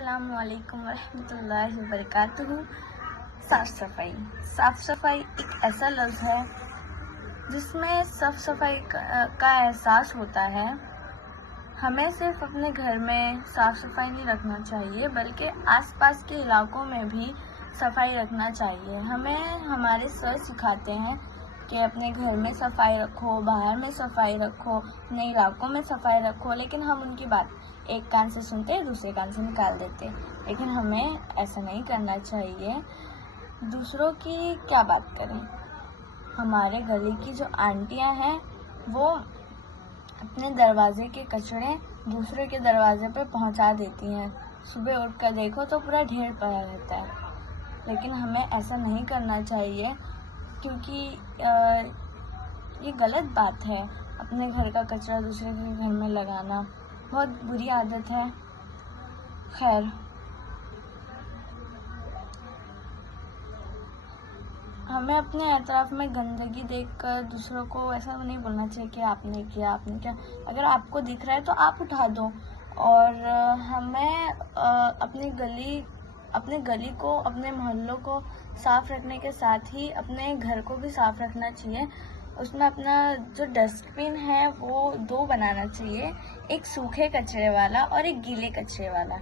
अस्सलामुअलैकुम वरहमतुल्लाहि वबरकातुहू। साफ़ सफाई एक ऐसा लफ्ज़ है जिसमें साफ़ सफाई का एहसास होता है। हमें सिर्फ अपने घर में साफ़ सफाई नहीं रखना चाहिए बल्कि आसपास के इलाकों में भी सफाई रखना चाहिए। हमें हमारे सर सिखाते हैं कि अपने घर में सफाई रखो, बाहर में सफाई रखो, अपने इलाकों में सफाई रखो, लेकिन हम उनकी बात एक कान से सुनते दूसरे कान से निकाल देते। लेकिन हमें ऐसा नहीं करना चाहिए। दूसरों की क्या बात करें, हमारे गली की जो आंटियां हैं वो अपने दरवाजे के कचरे दूसरे के दरवाजे पर पहुंचा देती हैं। सुबह उठकर देखो तो पूरा ढेर पड़ा रहता है। लेकिन हमें ऐसा नहीं करना चाहिए क्योंकि ये गलत बात है। अपने घर का कचरा दूसरे के घर में लगाना बहुत बुरी आदत है। खैर, हमें अपने अतराफ में गंदगी देखकर दूसरों को ऐसा नहीं बोलना चाहिए कि आपने किया। अगर आपको दिख रहा है तो आप उठा दो। और हमें अपने गली को, अपने मोहल्लों को साफ रखने के साथ ही अपने घर को भी साफ रखना चाहिए। उसमें अपना जो डस्टबिन है वो 2 बनाना चाहिए, एक सूखे कचरे वाला और एक गीले कचरे वाला।